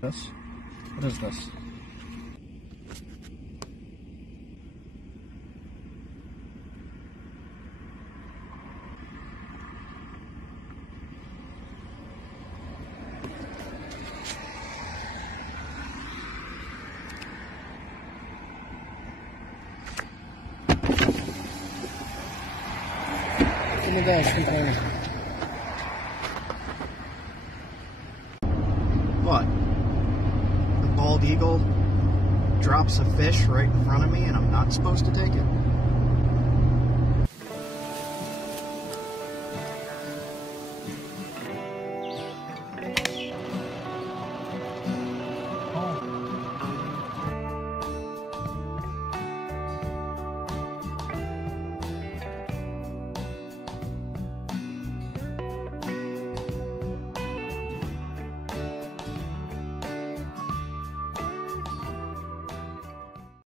This? What is this? Give me those containers. What? The bald eagle drops a fish right in front of me and I'm not supposed to take it?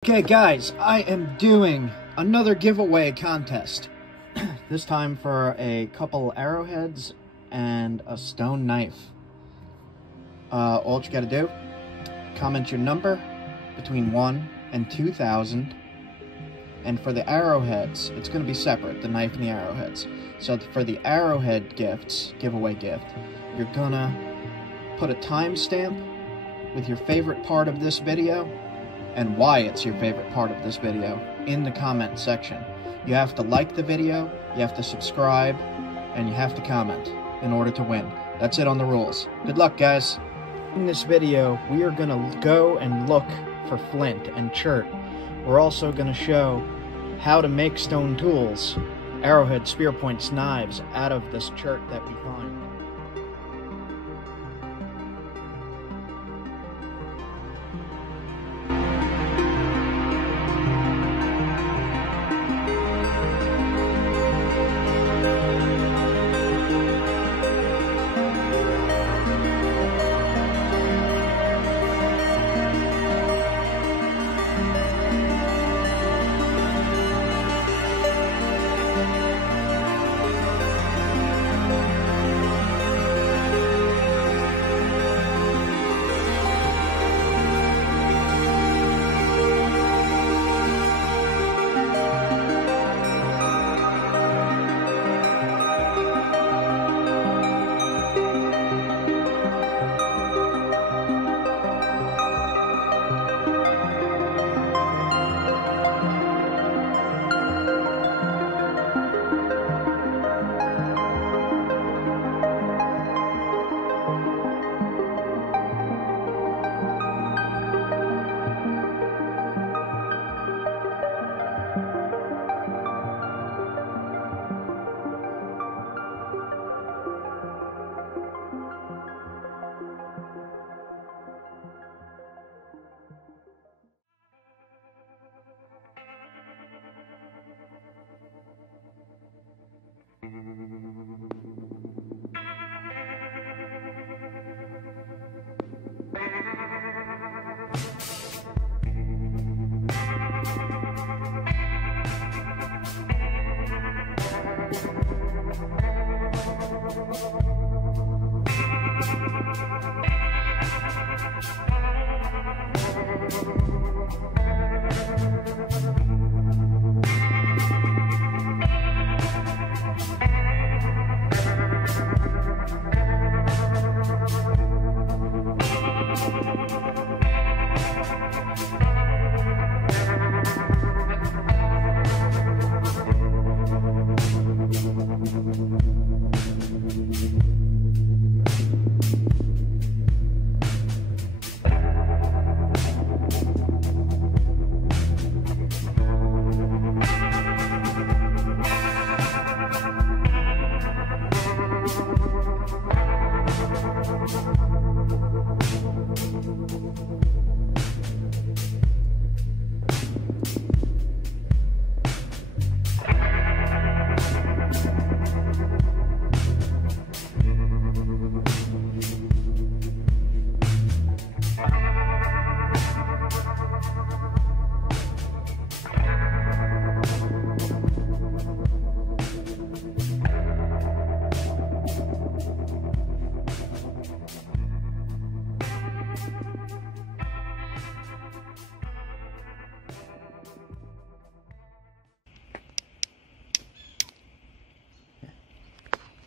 Okay guys, I am doing another giveaway contest. This time for a couple arrowheads and a stone knife. All you gotta do, comment your number between 1 and 2,000. And for the arrowheads, it's gonna be separate, the knife and the arrowheads. So for the arrowhead giveaway gift, you're gonna put a timestamp with your favorite part of this video and why it's your favorite part of this video in the comment section. You have to like the video, you have to subscribe, and you have to comment in order to win. That's it on the rules. Good luck, guys. In this video, we are gonna go and look for flint and chert. We're also gonna show how to make stone tools, arrowhead, spear points, knives out of this chert that we find.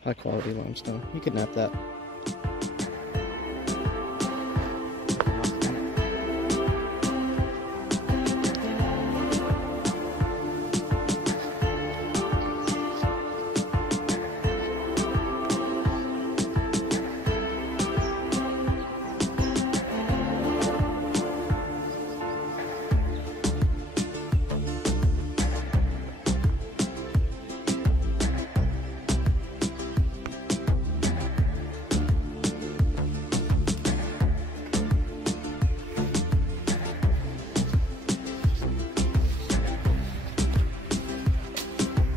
High quality limestone. You could nap that.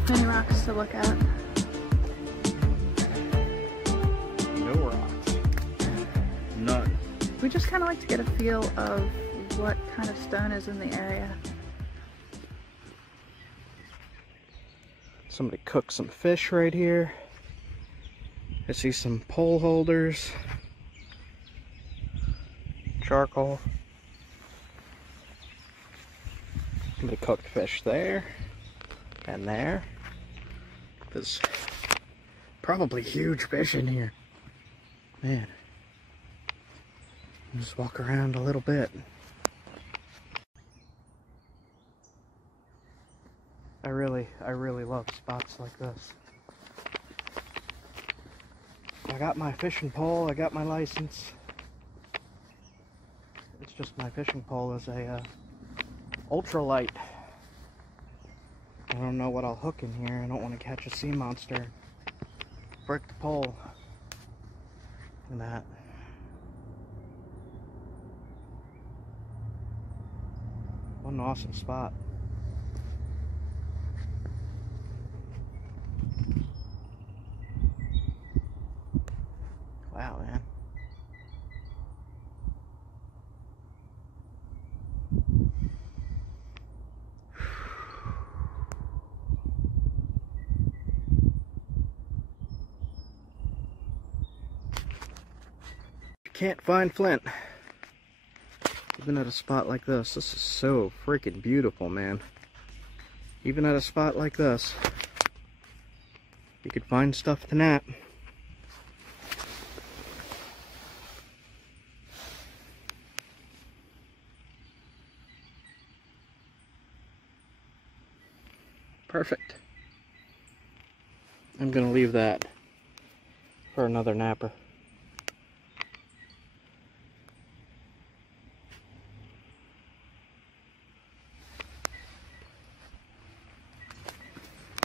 Many rocks to look at. No rocks. None. We just kind of like to get a feel of what kind of stone is in the area. Somebody cooked some fish right here. I see some pole holders. Charcoal. Somebody cooked fish there. And there. There's probably huge fish in here. Man. Just walk around a little bit. I really love spots like this. I got my fishing pole, I got my license. It's just my fishing pole is a ultralight. I don't know what I'll hook in here. I don't want to catch a sea monster. Break the pole. And that. What an awesome spot. Wow, man. Can't find flint. Even at a spot like this. This is so freaking beautiful, man. Even at a spot like this, you could find stuff to nap. Perfect. I'm gonna leave that for another napper.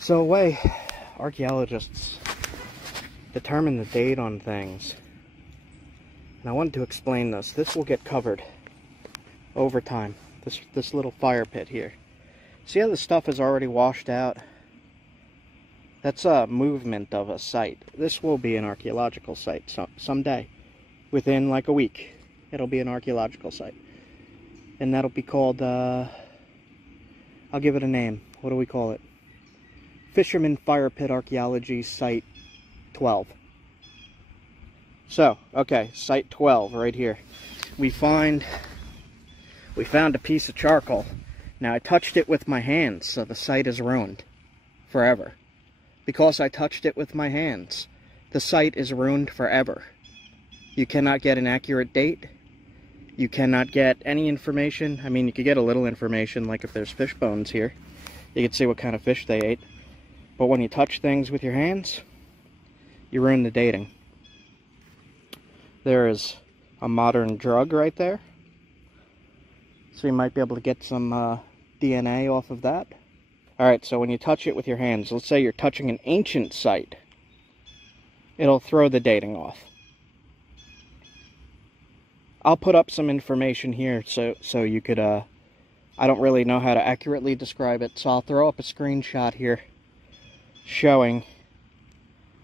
So the way archaeologists determine the date on things, and I wanted to explain this. This will get covered over time. This little fire pit here. See how the stuff is already washed out? That's a movement of a site. This will be an archaeological site someday. Within like a week, it'll be an archaeological site. And that'll be called, I'll give it a name. What do we call it? Fisherman Fire Pit Archaeology Site 12. So, okay, Site 12 right here. We found a piece of charcoal. Now I touched it with my hands, so the site is ruined forever. Because I touched it with my hands, the site is ruined forever. You cannot get an accurate date. You cannot get any information. I mean, you could get a little information, like if there's fish bones here. You could see what kind of fish they ate. But when you touch things with your hands, you ruin the dating. There is a modern drug right there. So you might be able to get some DNA off of that. Alright, so when you touch it with your hands, let's say you're touching an ancient site, it'll throw the dating off. I'll put up some information here so you could, I don't really know how to accurately describe it, so I'll throw up a screenshot here showing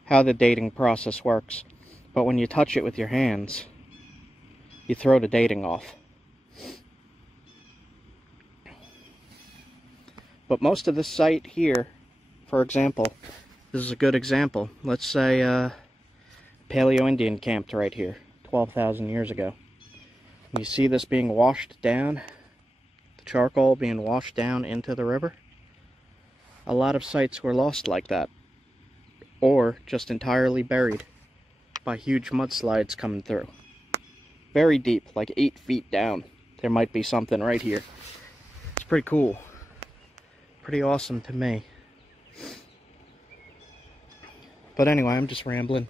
how the dating process works. But when you touch it with your hands, you throw the dating off. But most of this site here, for example, this is a good example. Let's say Paleo-Indian camped right here 12,000 years ago. You see this being washed down, the charcoal being washed down into the river. A lot of sites were lost like that or just entirely buried by huge mudslides coming through. Very deep, like 8 feet down. There might be something right here. It's pretty cool. Pretty awesome to me. But anyway, I'm just rambling.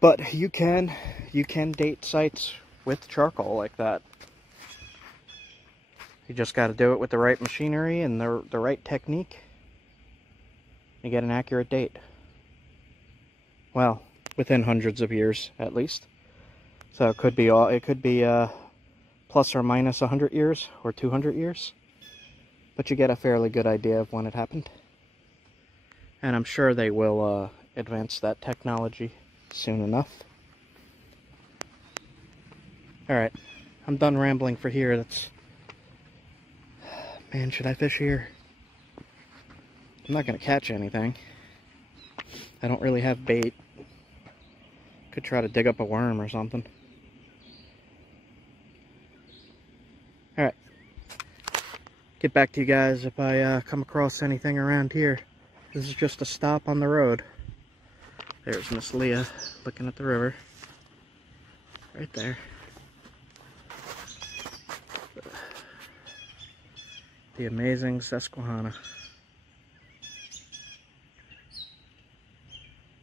But you can date sites with charcoal like that. You just got to do it with the right machinery and the right technique. You get an accurate date. Well, within hundreds of years at least. So it could be plus or minus 100 years or 200 years. But you get a fairly good idea of when it happened. And I'm sure they will advance that technology soon enough. Alright, I'm done rambling for here. Man, should I fish here? I'm not going to catch anything. I don't really have bait. Could try to dig up a worm or something. Alright. Get back to you guys if I come across anything around here. This is just a stop on the road. There's Miss Leah looking at the river. Right there. The amazing Susquehanna.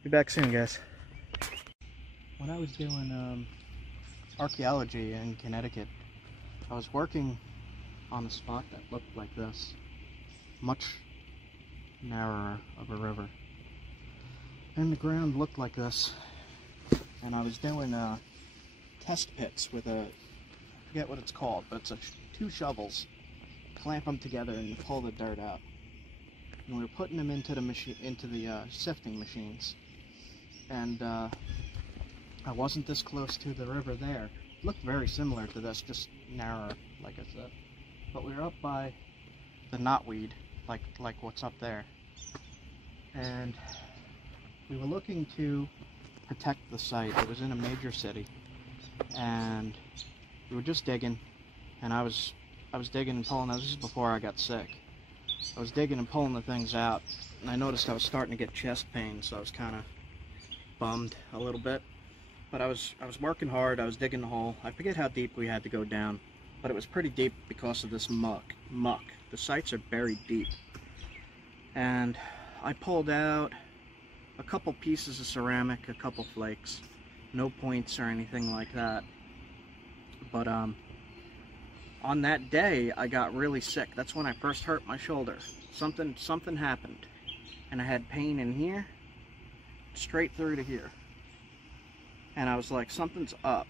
Be back soon, guys. When I was doing archaeology in Connecticut, I was working on a spot that looked like this. Much narrower of a river. And the ground looked like this. And I was doing test pits with I forget what it's called, but it's 2 shovels. Clamp them together and you pull the dirt out. And we were putting them into the sifting machines. And I wasn't this close to the river there. It looked very similar to this, just narrower, like I said. But we were up by the knotweed, like what's up there. And we were looking to protect the site. It was in a major city. And we were just digging, and I was digging and pulling. This is before I got sick. I was digging and pulling the things out, and I noticed I was starting to get chest pain, so I was kind of bummed a little bit. But I was working hard. I was digging the hole. I forget how deep we had to go down, but it was pretty deep because of this muck. The sites are buried deep. And I pulled out a couple pieces of ceramic, a couple flakes. No points or anything like that. But on that day, I got really sick. That's when I first hurt my shoulder. Something happened, and I had pain in here, straight through to here. And I was like, something's up.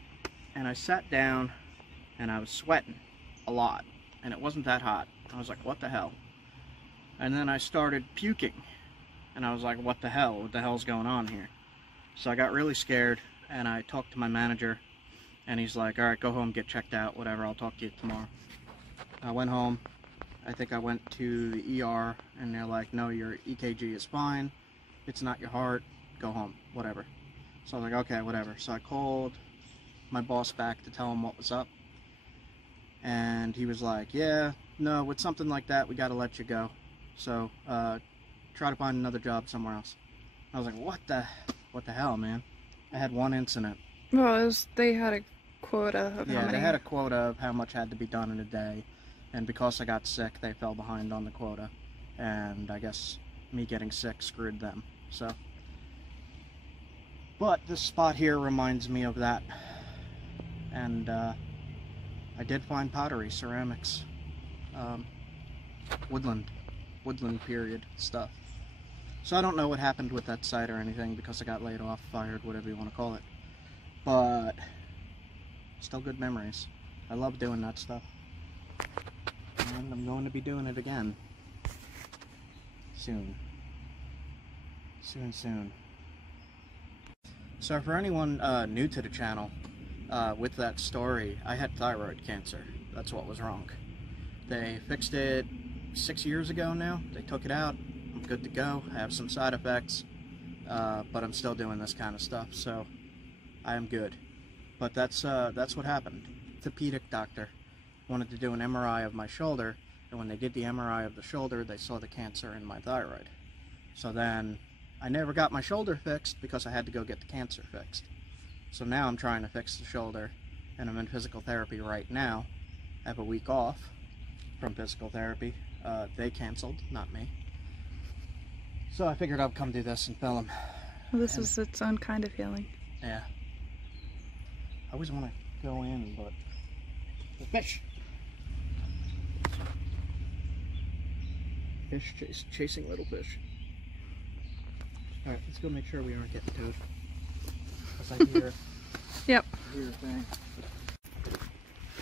And I sat down, and I was sweating a lot, and it wasn't that hot. I was like, what the hell? And then I started puking, and I was like, what the hell? What the hell's going on here? So I got really scared, and I talked to my manager. And he's like, all right, go home, get checked out, whatever, I'll talk to you tomorrow. I went home. I think I went to the ER, and they're like, no, your EKG is fine. It's not your heart. Go home, whatever. So I was like, okay, whatever. So I called my boss back to tell him what was up. And he was like, yeah, no, with something like that, we got to let you go. So try to find another job somewhere else. I was like, what the hell, man? I had one incident. Well, they had a quota of how many... Yeah, they had a quota of how much had to be done in a day, and because I got sick, they fell behind on the quota, and I guess me getting sick screwed them, so. But this spot here reminds me of that, and I did find pottery, ceramics, woodland period stuff. So I don't know what happened with that site or anything, because I got laid off, fired, whatever you want to call it. But still good memories. I love doing that stuff. And I'm going to be doing it again. Soon. Soon. So for anyone new to the channel, with that story, I had thyroid cancer. That's what was wrong. They fixed it 6 years ago now. They took it out. I'm good to go. I have some side effects, but I'm still doing this kind of stuff, so I am good. But that's what happened. Orthopedic doctor wanted to do an MRI of my shoulder, and when they did the MRI of the shoulder, they saw the cancer in my thyroid. So then I never got my shoulder fixed because I had to go get the cancer fixed. So now I'm trying to fix the shoulder, and I'm in physical therapy right now. I have a week off from physical therapy. They canceled, not me. So I figured I'd come do this and film. Well, this is its own kind of healing. Yeah. I always want to go in, but the fish. Fish chasing little fish. Alright, let's go make sure we aren't getting towed. Because I hear, yep. I hear a thing.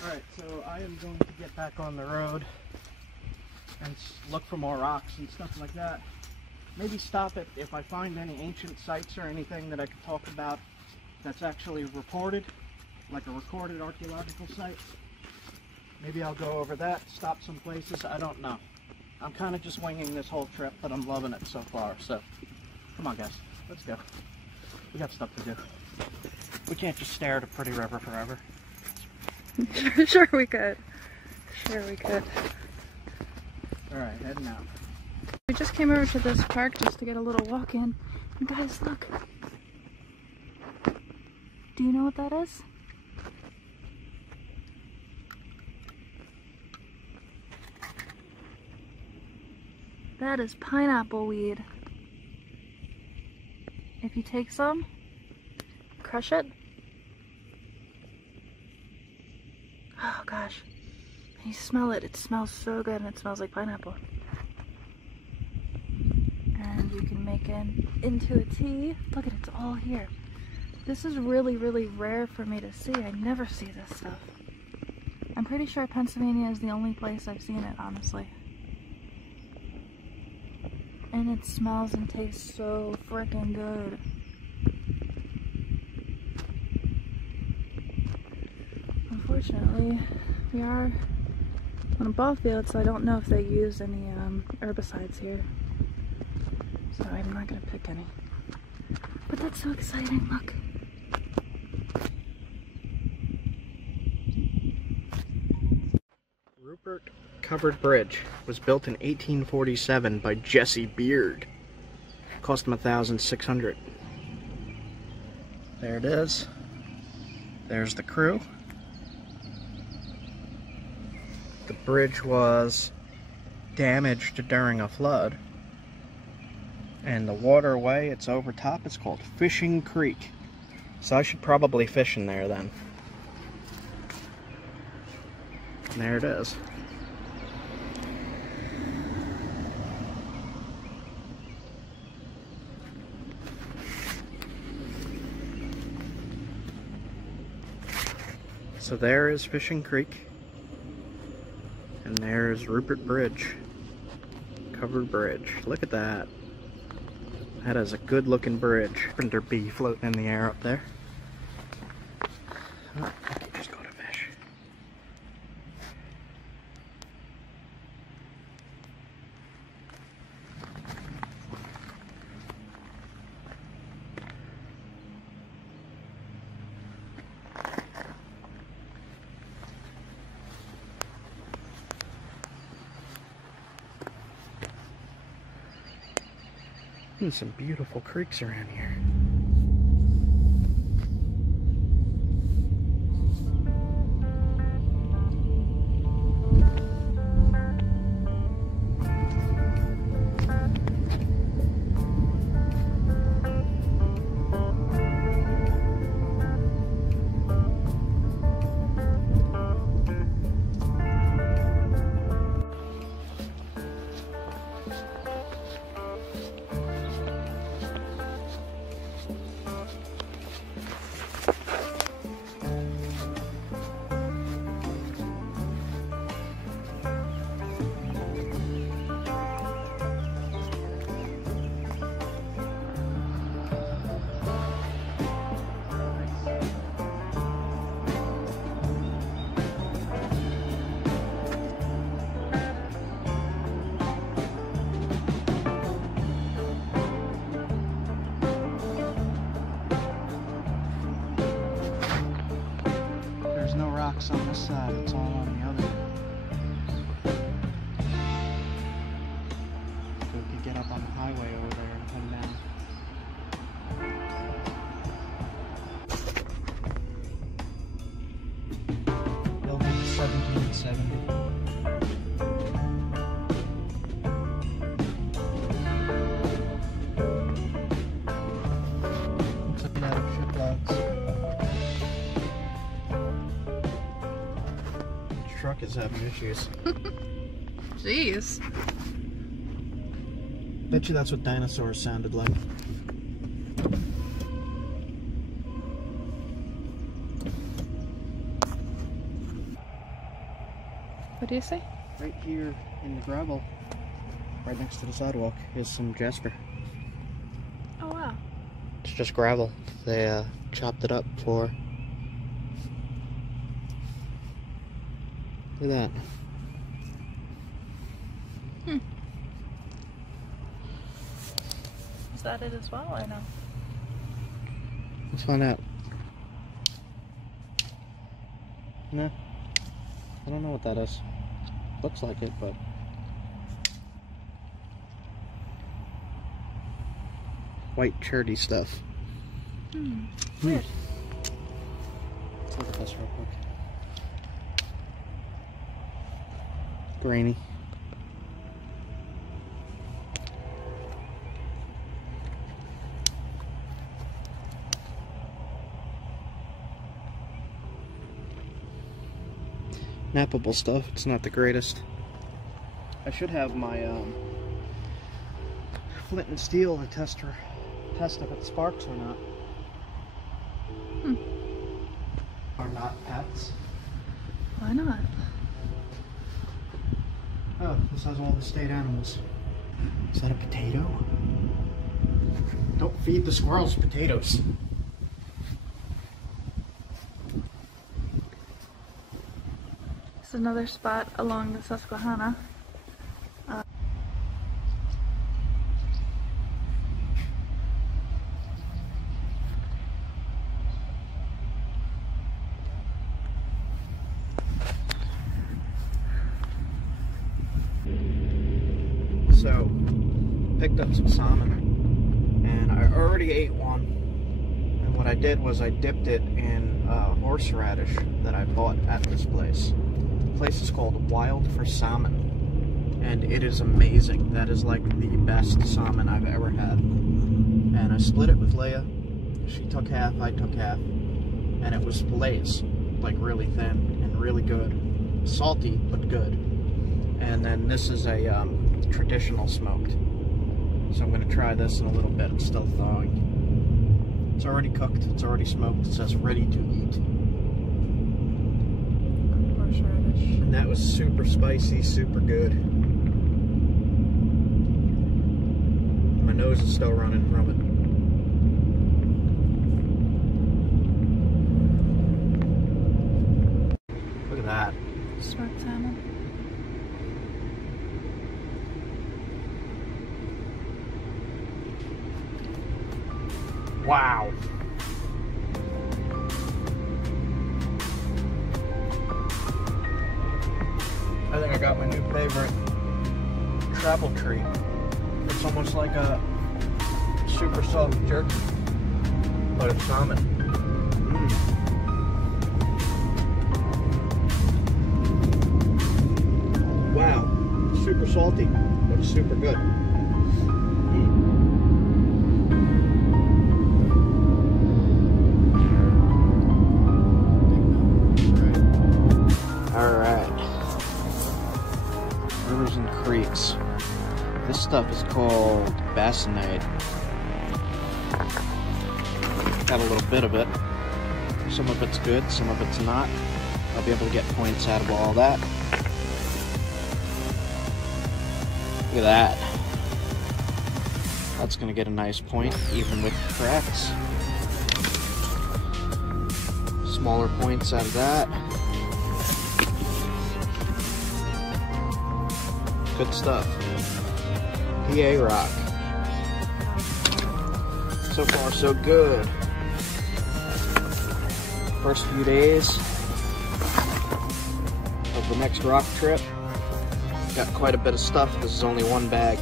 Alright, so I am going to get back on the road and look for more rocks and stuff like that. Maybe stop it if I find any ancient sites or anything that I could talk about that's actually reported, like a recorded archaeological site. Maybe I'll go over that, stop some places, I don't know. I'm kind of just winging this whole trip, but I'm loving it so far, so come on guys, let's go. We got stuff to do. We can't just stare at a pretty river forever. Sure we could. Sure we could. Alright, heading out. We just came over to this park just to get a little walk in. And guys, look. Do you know what that is? That is pineapple weed. If you take some, crush it. Oh gosh. You smell it. It smells so good and it smells like pineapple. And you can make it into a tea. Look at it, it's all here. This is really, really rare for me to see. I never see this stuff. I'm pretty sure Pennsylvania is the only place I've seen it, honestly. And it smells and tastes so freaking good. Unfortunately, we are on a ball field, so I don't know if they use any herbicides here. So I'm not gonna pick any. But that's so exciting, look. Rupert Covered Bridge was built in 1847 by Jesse Beard. Cost him $1,600. There it is. There's the crew. The bridge was damaged during a flood. And the waterway it's over top is called Fishing Creek. So I should probably fish in there then. And there it is. So there is Fishing Creek. And there's Rupert Bridge. Covered bridge. Look at that. That is a good looking bridge. Carpenter bee floating in the air up there. Oh, I can just go to fish. And some beautiful creeks around here. On this side, it's all on the other. So we could get up on the highway over there and come down. Built in 1770. Looks like it had ship logs. This truck is having issues. Jeez. Bet you that's what dinosaurs sounded like. What do you say? Right here in the gravel, right next to the sidewalk, is some jasper. Oh wow. It's just gravel. They chopped it up for... Look at that. Hmm. Is that it as well? I know. Let's find out. No. I don't know what that is. Looks like it, but... White cherty stuff. Weird. Let's look at this real quick. Grainy. Nappable stuff. It's not the greatest. I should have my flint and steel to test if it sparks or not. Are not pets. Why not? Oh, this has all the state animals. Is that a potato? Don't feed the squirrels potatoes. It's another spot along the Susquehanna. So, picked up some salmon, and I already ate one. And what I did was I dipped it in horseradish that I bought at this place. The place is called Wild for Salmon, and it is amazing. That is like the best salmon I've ever had. And I split it with Leia. She took half, I took half, and it was fillets, like really thin and really good. Salty, but good. And then this is a traditional smoked. So I'm going to try this in a little bit. It's still thawing. It's already cooked. It's already smoked. It says ready to eat. Horseradish. And that was super spicy, super good. My nose is still running from it. Look at that. Smoked salmon. Wow. I think I got my new favorite travel treat. It's almost like a super soft jerky, but it's salmon. Wow, super salty, but super good. Rivers and creeks. This stuff is called basinite. Got a little bit of it. Some of it's good, some of it's not. I'll be able to get points out of all that. Look at that. That's gonna get a nice point, even with the cracks. Smaller points out of that. Good stuff. PA rock. So far, so good. First few days of the next rock trip. Got quite a bit of stuff. This is only one bag.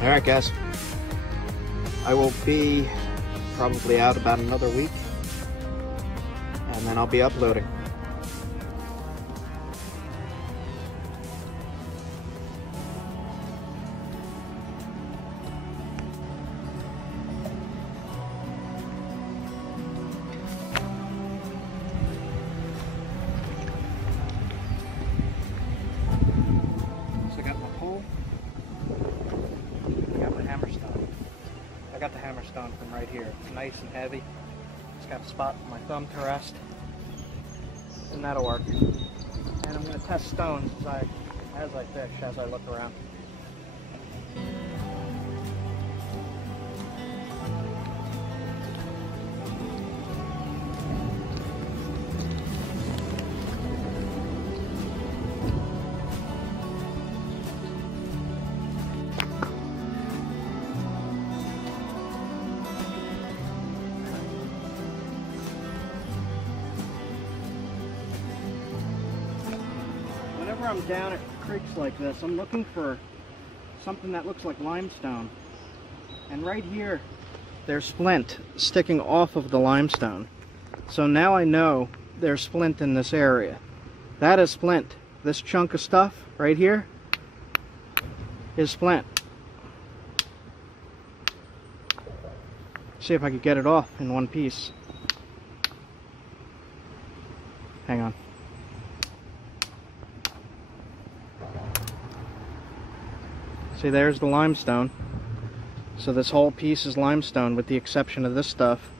Alright, guys. I will be probably out about another week, and then I'll be uploading. So I got my pole, I got my hammerstone. I got the hammerstone from right here. It's nice and heavy. It's got a spot for my thumb to rest, and that'll work. And I'm going to test stones as I fish, as I look around. Whenever I'm down at creeks like this, I'm looking for something that looks like limestone. And right here, there's flint sticking off of the limestone. So now I know there's flint in this area. That is flint. This chunk of stuff right here is flint. See if I could get it off in one piece. Hang on. See, there's the limestone. So this whole piece is limestone with the exception of this stuff,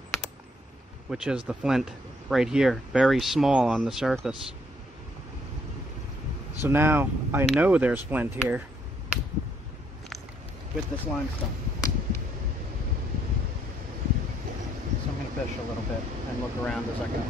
which is the flint right here, very small on the surface. So now I know there's flint here with this limestone. So I'm going to fish a little bit and look around as I go.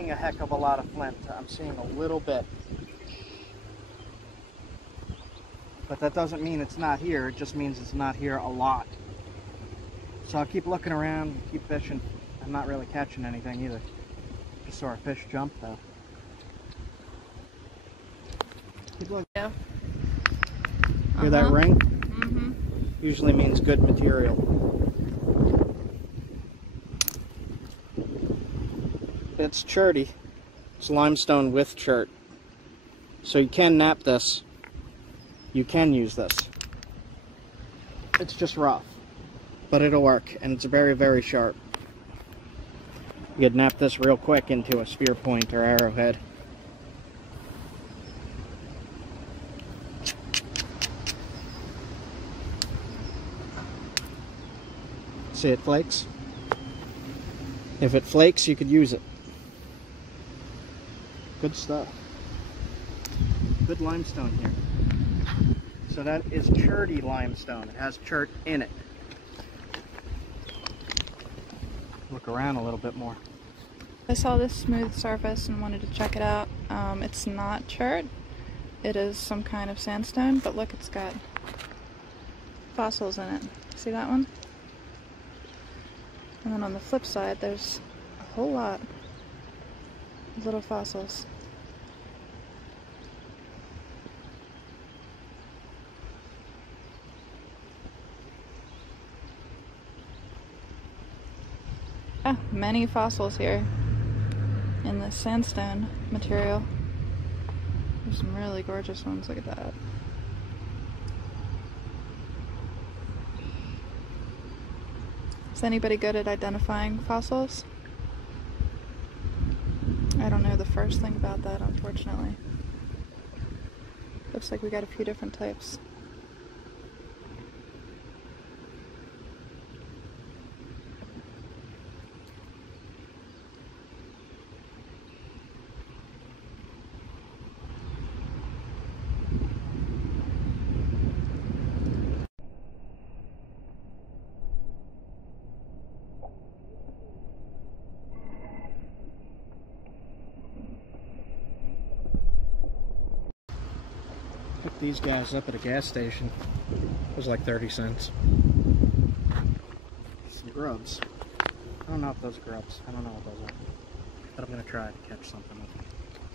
A heck of a lot of flint. I'm seeing a little bit, but that doesn't mean it's not here. It just means it's not here a lot. So I'll keep looking around, keep fishing. I'm not really catching anything either. Just saw a fish jump though. Keep looking. Yeah. Hear that ring? Mm-hmm. Usually means good material. It's cherty. It's limestone with chert. So you can nap this. You can use this. It's just rough, but it'll work, and it's very, very sharp. You could nap this real quick into a spear point or arrowhead. See, it flakes. If it flakes, you could use it. Good stuff. Good limestone here. So that is cherty limestone. It has chert in it. Look around a little bit more. I saw this smooth surface and wanted to check it out. It's not chert. It is some kind of sandstone, but look, it's got fossils in it. See that one? And then on the flip side, there's a whole lot of little fossils. Ah, many fossils here in this sandstone material. There's some really gorgeous ones, look at that. Is anybody good at identifying fossils? I don't know the first thing about that, unfortunately. Looks like we got a few different types. these guys up at a gas station. It was like 30 cents. Some grubs. I don't know if those are grubs. I don't know what those are. But I'm going to try to catch something with them.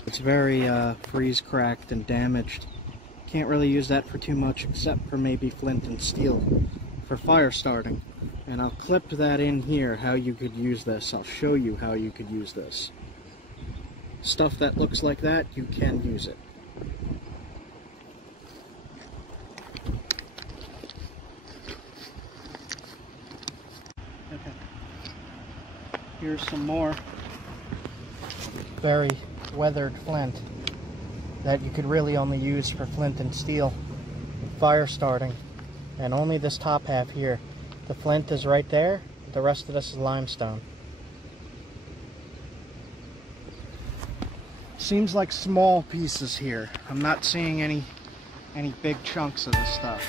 It's very freeze cracked and damaged. Can't really use that for too much except for maybe flint and steel for fire starting. And I'll clip that in here how you could use this. I'll show you how you could use this. Stuff that looks like that, you can use it. Okay. Here's some more very weathered flint that you could really only use for flint and steel fire starting, and only this top half here. The flint is right there, the rest of this is limestone. Seems like small pieces here. I'm not seeing any big chunks of this stuff.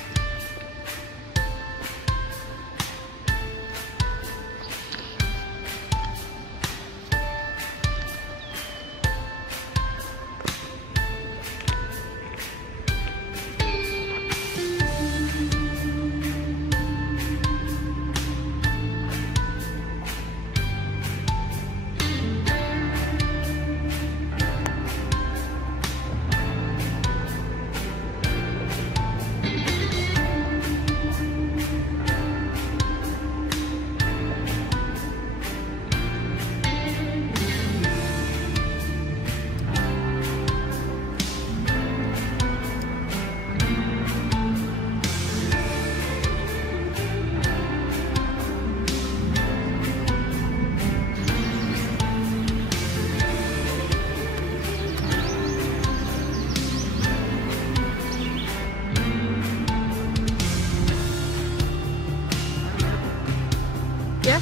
Yeah?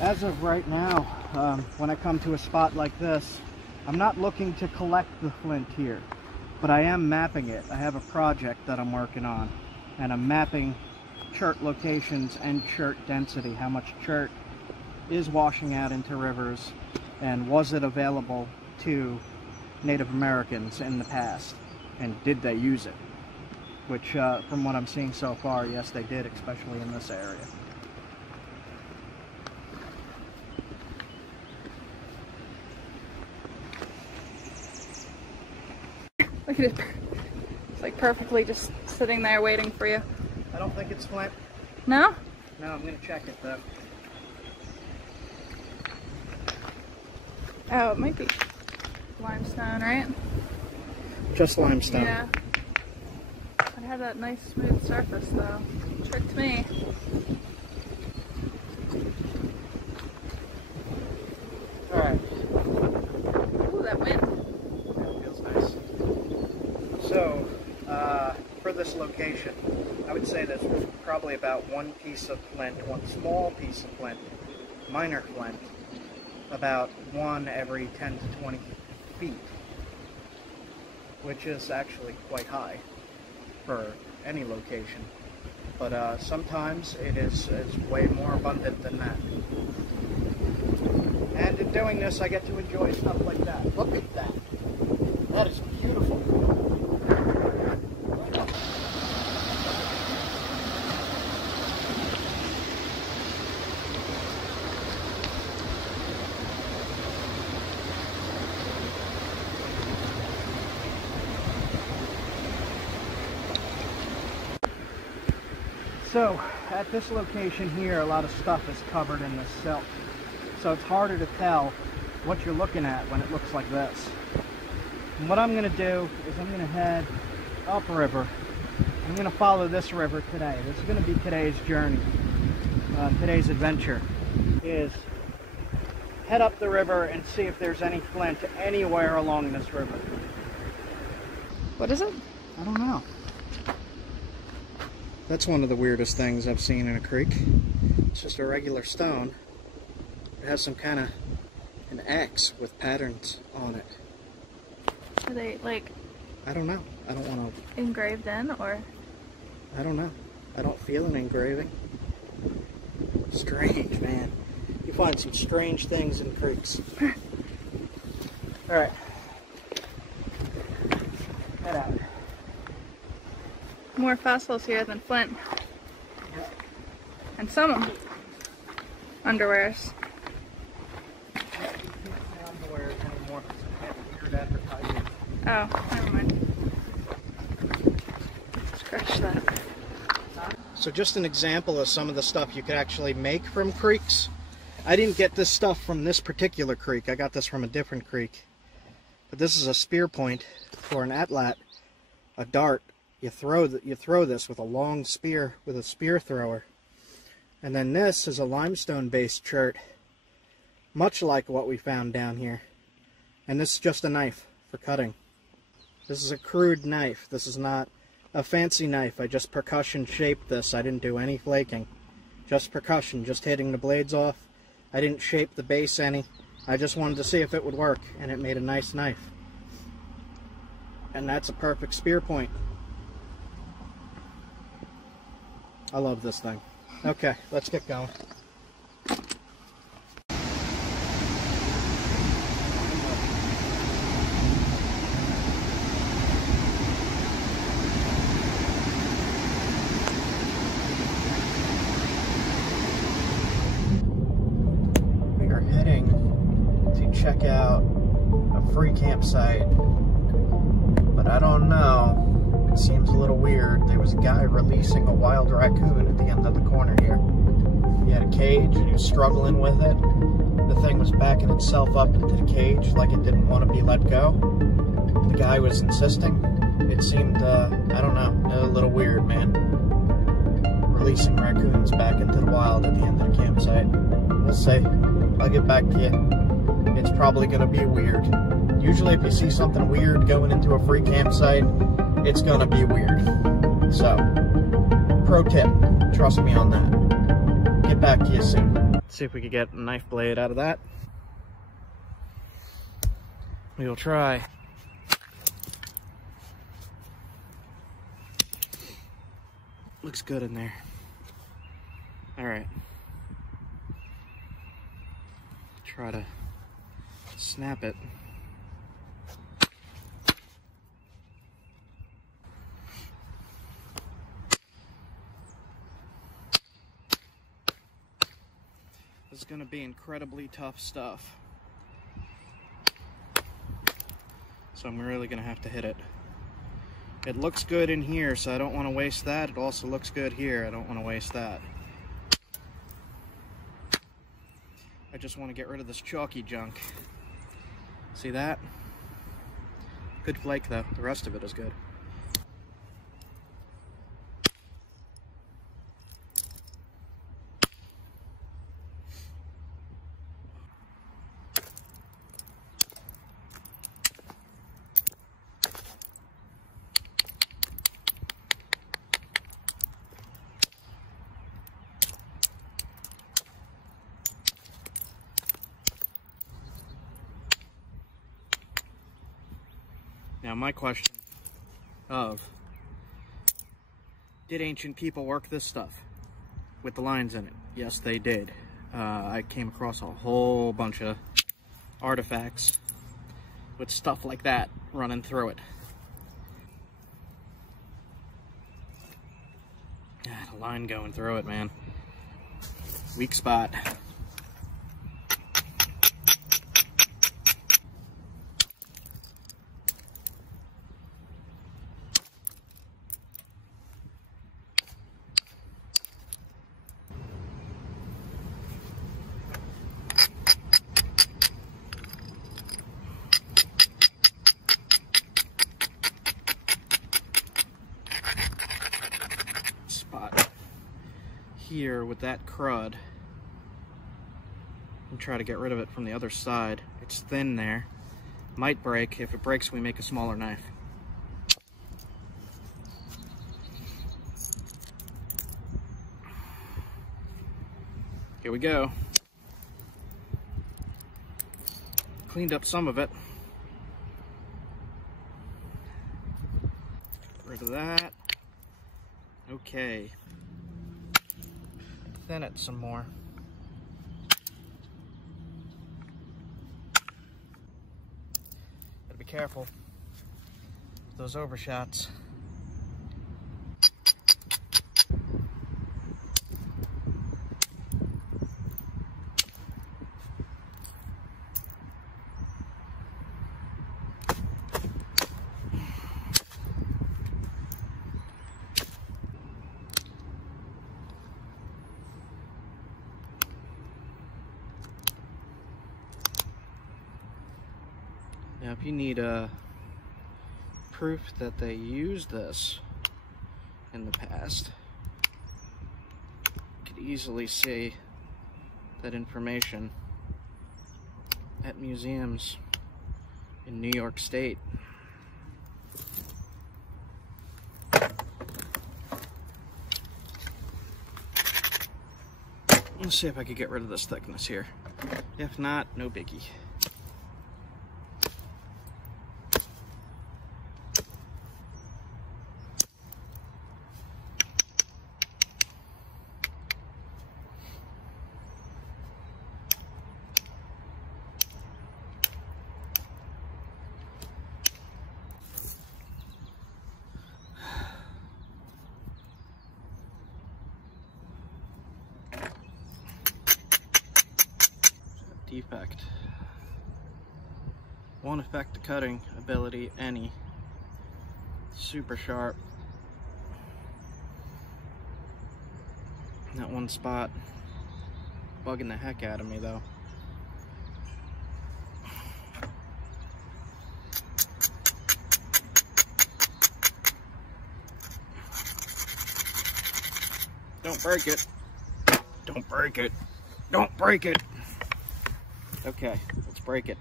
As of right now, when I come to a spot like this, I'm not looking to collect the flint here, but I am mapping it. I have a project that I'm working on, and I'm mapping chert locations and chert density, how much chert is washing out into rivers, and was it available to Native Americans in the past, and did they use it? Which, from what I'm seeing so far, yes they did, especially in this area. Look at it. It's like perfectly just sitting there waiting for you. I don't think it's flint. No? No, I'm going to check it though. Oh, it might be limestone, right? Just limestone. Yeah. It had that nice smooth surface though. Tricked me. Alright. Ooh, that wind. That feels nice. So, for this location, I would say there's probably about one piece of flint, one small piece of flint, minor flint, about one every 10 to 20 feet, which is actually quite high for any location. But sometimes it is way more abundant than that. And in doing this, I get to enjoy stuff like that. Look at that. That is beautiful. So, at this location here, a lot of stuff is covered in this so it's harder to tell what you're looking at when it looks like this. And what I'm going to do is I'm going to head upriver. I'm going to follow this river today. This is going to be today's journey, today's adventure, is head up the river and see if there's any flint anywhere along this river. What is it? I don't know. That's one of the weirdest things I've seen in a creek. It's just a regular stone. It has some kind of an X with patterns on it. Are they like... I don't know. I don't want to... engraved in, or? I don't know. I don't feel an engraving. Strange, man. You find some strange things in creeks. Alright. Head out. More fossils here than flint. Yep. And some underwears. Oh, never mind. Scratch that. So just an example of some of the stuff you could actually make from creeks. I didn't get this stuff from this particular creek. I got this from a different creek. But this is a spear point for an atlat, a dart. You throw this with a long spear, with a spear thrower. And then this is a limestone-based chert, much like what we found down here. And this is just a knife for cutting. This is a crude knife. This is not a fancy knife. I just percussion shaped this. I didn't do any flaking. Just percussion, just hitting the blades off. I didn't shape the base any. I just wanted to see if it would work, and it made a nice knife. And that's a perfect spear point. I love this thing. Okay, let's get going. We are heading to check out a free campsite, but I don't know. It seems a little weird. There was a guy releasing a wild raccoon at the end of the corner here. He had a cage and he was struggling with it. The thing was backing itself up into the cage like it didn't want to be let go. The guy was insisting. It seemed, I don't know, a little weird, man. Releasing raccoons back into the wild at the end of the campsite. We'll see. I'll get back to you. It's probably going to be weird. Usually if you see something weird going into a free campsite, it's gonna be weird. So, pro tip, trust me on that. Get back to you soon. Let's see if we can get a knife blade out of that. We will try. Looks good in there. Alright. Try to snap it. This is going to be incredibly tough stuff. So I'm really going to have to hit it. It looks good in here, so I don't want to waste that. It also looks good here. I don't want to waste that. I just want to get rid of this chalky junk. See that? Good flake though. The rest of it is good. Now my question of, did ancient people work this stuff with the lines in it? Yes, they did. I came across a whole bunch of artifacts with stuff like that running through it. The line going through it, man. Weak spot. here with that crud and try to get rid of it from the other side. It's thin there. Might break. If it breaks, we make a smaller knife. Here we go. Cleaned up some of it. Get rid of that. Okay. Thin it some more. Gotta be careful with those overshots. Now, if you need proof that they used this in the past, you could easily see that information at museums in New York State. Let's see if I could get rid of this thickness here. If not, no biggie. Defect. Won't affect the cutting ability any. Super sharp. That one spot bugging the heck out of me though. Don't break it. Don't break it. Don't break it. Okay, let's break it.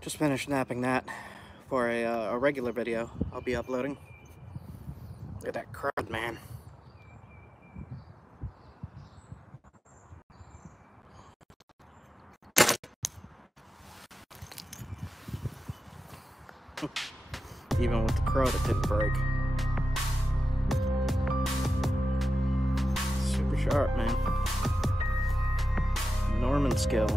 Just finished snapping that for a regular video I'll be uploading. Look at that crud, man. Even with the crud, it didn't break. Super sharp, man. Norman skill.